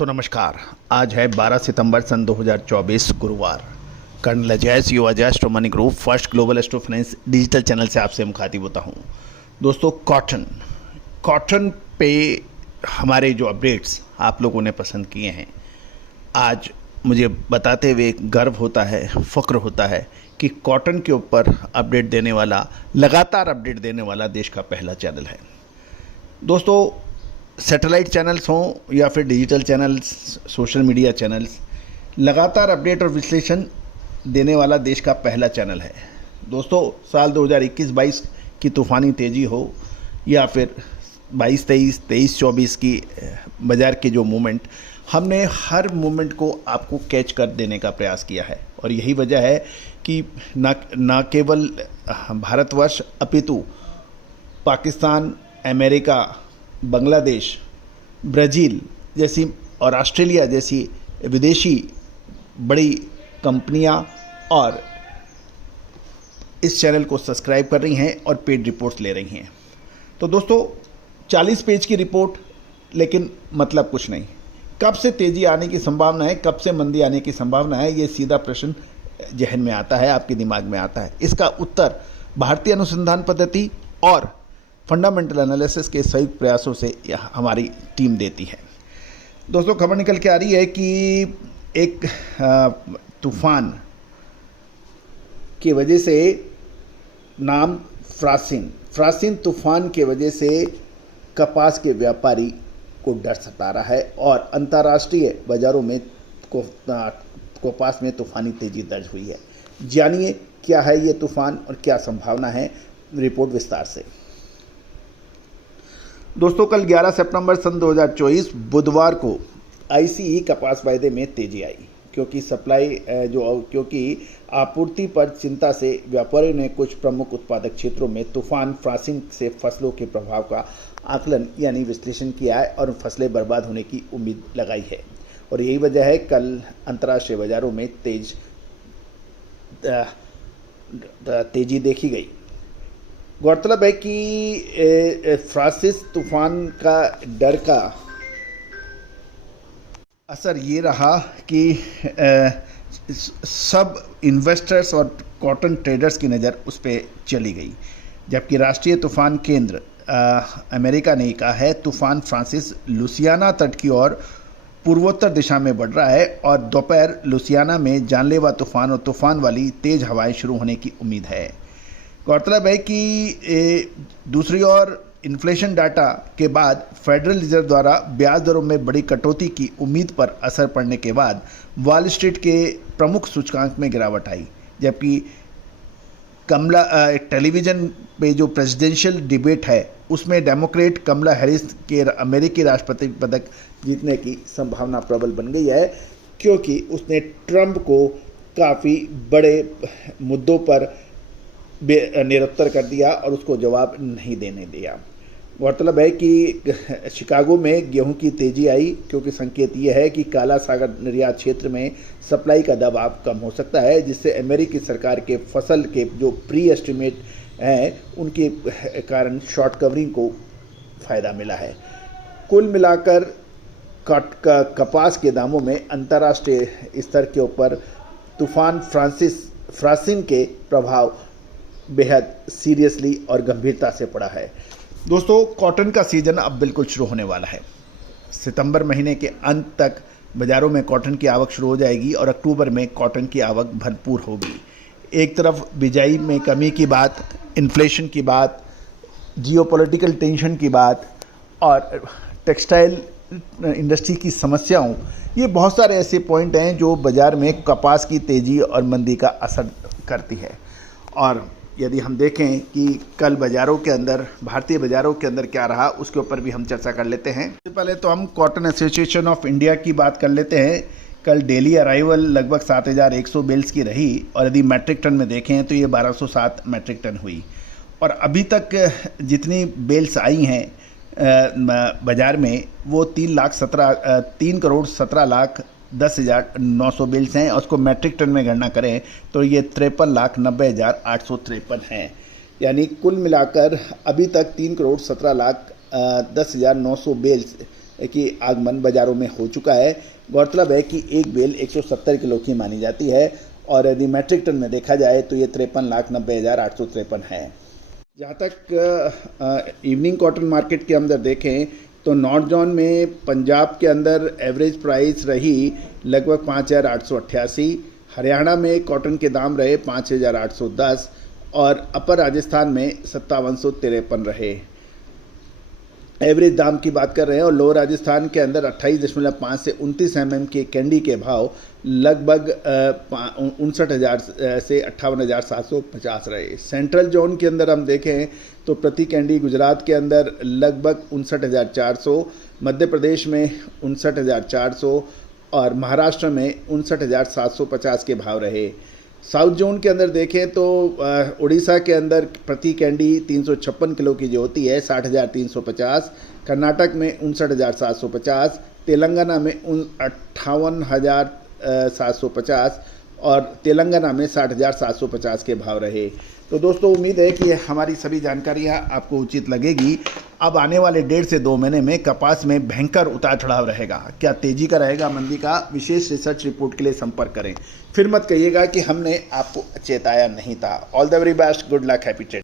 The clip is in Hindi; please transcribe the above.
दोस्तों नमस्कार। आज है 12 सितंबर सन 2024 गुरुवार। कर्नल अजय युवा astro money group first global astro finance digital channel से आपसे मुखातिब होता हूं। दोस्तों कॉटन पे हमारे जो अपडेट्स आप लोगों ने पसंद किए हैं, आज मुझे बताते हुए गर्व होता है, फ़ख्र होता है कि कॉटन के ऊपर अपडेट देने वाला, लगातार अपडेट देने वाला देश का पहला चैनल है। दोस्तों सैटेलाइट चैनल्स हों या फिर digital channels, social media channels, लगातार अपडेट और विश्लेषण देने वाला देश का पहला चैनल है। दोस्तों साल 2021-22 की तूफ़ानी तेज़ी हो या फिर 22-23, 23-24 की बाज़ार के जो मूवमेंट, हमने हर मूवमेंट को आपको कैच कर देने का प्रयास किया है। और यही वजह है कि न केवल भारतवर्ष अपितु पाकिस्तान, अमेरिका, बांग्लादेश, ब्राज़ील जैसी और ऑस्ट्रेलिया जैसी विदेशी बड़ी कंपनियां और इस चैनल को सब्सक्राइब कर रही हैं और पेड रिपोर्ट्स ले रही हैं। तो दोस्तों 40 पेज की रिपोर्ट, लेकिन मतलब कुछ नहीं। कब से तेज़ी आने की संभावना है, कब से मंदी आने की संभावना है, ये सीधा प्रश्न जहन में आता है, आपके दिमाग में आता है। इसका उत्तर भारतीय अनुसंधान पद्धति और फंडामेंटल एनालिसिस के संयुक्त प्रयासों से हमारी टीम देती है। दोस्तों खबर निकल के आ रही है कि एक तूफान की वजह से, नाम फ्रासिन तूफान के वजह से कपास के व्यापारी को डर सता रहा है और अंतर्राष्ट्रीय बाजारों में कपास में तूफानी तेजी दर्ज हुई है। जानिए क्या है ये तूफान और क्या संभावना है, रिपोर्ट विस्तार से। दोस्तों कल 11 सितंबर सन 2024 बुधवार को आईसीई कपास वायदे में तेजी आई, क्योंकि आपूर्ति पर चिंता से व्यापारियों ने कुछ प्रमुख उत्पादक क्षेत्रों में तूफान फ्रासिन से फसलों के प्रभाव का आकलन यानी विश्लेषण किया है और फसलें बर्बाद होने की उम्मीद लगाई है। और यही वजह है कल अंतर्राष्ट्रीय बाजारों में तेजी देखी गई। गौरतलब है कि फ्रांसिस तूफान का डर का असर ये रहा कि सब इन्वेस्टर्स और कॉटन ट्रेडर्स की नज़र उस पर चली गई, जबकि राष्ट्रीय तूफान केंद्र अमेरिका ने कहा है तूफान फ्रांसिस लुसियाना तट की ओर पूर्वोत्तर दिशा में बढ़ रहा है और दोपहर लुसियाना में जानलेवा तूफान और तूफान वाली तेज़ हवाएं शुरू होने की उम्मीद है। गौरतलब है कि दूसरी ओर इन्फ्लेशन डाटा के बाद फेडरल रिजर्व द्वारा ब्याज दरों में बड़ी कटौती की उम्मीद पर असर पड़ने के बाद वॉल स्ट्रीट के प्रमुख सूचकांक में गिरावट आई, जबकि टेलीविज़न पे जो प्रेसिडेंशियल डिबेट है उसमें डेमोक्रेट कमला हैरिस के अमेरिकी राष्ट्रपति पदक जीतने की संभावना प्रबल बन गई है, क्योंकि उसने ट्रंप को काफ़ी बड़े मुद्दों पर निरुत्तर कर दिया और उसको जवाब नहीं देने दिया। गौरतलब है कि शिकागो में गेहूं की तेजी आई, क्योंकि संकेत ये है कि काला सागर निर्यात क्षेत्र में सप्लाई का दबाव कम हो सकता है, जिससे अमेरिकी सरकार के फसल के जो प्री एस्टिमेट हैं उनके कारण शॉर्ट कवरिंग को फ़ायदा मिला है। कुल मिलाकर कपास के दामों में अंतर्राष्ट्रीय स्तर के ऊपर तूफान फ्रासिन के प्रभाव बेहद सीरियसली और गंभीरता से पड़ा है। दोस्तों कॉटन का सीज़न अब बिल्कुल शुरू होने वाला है। सितंबर महीने के अंत तक बाज़ारों में कॉटन की आवक शुरू हो जाएगी और अक्टूबर में कॉटन की आवक भरपूर होगी। एक तरफ बिजाई में कमी की बात, इन्फ्लेशन की बात, जियोपॉलिटिकल टेंशन की बात और टेक्सटाइल इंडस्ट्री की समस्याओं, ये बहुत सारे ऐसे पॉइंट हैं जो बाज़ार में कपास की तेज़ी और मंदी का असर करती है। और यदि हम देखें कि कल बाज़ारों के अंदर, भारतीय बाज़ारों के अंदर क्या रहा, उसके ऊपर भी हम चर्चा कर लेते हैं। सबसे पहले तो हम कॉटन एसोसिएशन ऑफ इंडिया की बात कर लेते हैं। कल डेली अराइवल लगभग 7100 बेल्स की रही और यदि मैट्रिक टन में देखें तो ये 1207 मैट्रिक टन हुई। और अभी तक जितनी बेल्स आई हैं बाज़ार में वो 3,17,10,900 बेल्स हैं और उसको मैट्रिक टन में गणना करें तो ये 53,90,853 हैं। यानी कुल मिलाकर अभी तक 3,17,10,900 बेल्स कि आगमन बाज़ारों में हो चुका है। गौरतलब है कि एक बेल 170 किलो की मानी जाती है और यदि मैट्रिक टन में देखा जाए तो ये 53,90,853 है। जहाँ तक इवनिंग कॉटन मार्केट के अंदर देखें तो नॉर्थ जोन में पंजाब के अंदर एवरेज प्राइस रही लगभग 5,888, हरियाणा में कॉटन के दाम रहे 5,810 और अपर राजस्थान में 5753 रहे। एवरेज दाम की बात कर रहे हैं और लोअर राजस्थान के अंदर 28.5 से 29 mm के कैंडी के भाव लगभग 59,000 से 58,750 रहे। सेंट्रल जोन के अंदर हम देखें तो प्रति कैंडी गुजरात के अंदर लगभग 59,400, मध्य प्रदेश में 59,400 और महाराष्ट्र में 59,750 के भाव रहे। साउथ जोन के अंदर देखें तो उड़ीसा के अंदर प्रति कैंडी 356 किलो की जो होती है 60,350, कर्नाटक में 59,750, तेलंगाना में 58,750 और तेलंगाना में 60,750 के भाव रहे। तो दोस्तों उम्मीद है कि हमारी सभी जानकारियाँ आपको उचित लगेगी। अब आने वाले 1.5 से 2 महीने में कपास में भयंकर उतार चढ़ाव रहेगा। क्या तेजी का रहेगा मंदी का? विशेष रिसर्च रिपोर्ट के लिए संपर्क करें। फिर मत कहिएगा कि हमने आपको चेताया नहीं था। All the very best, good luck, happy trade.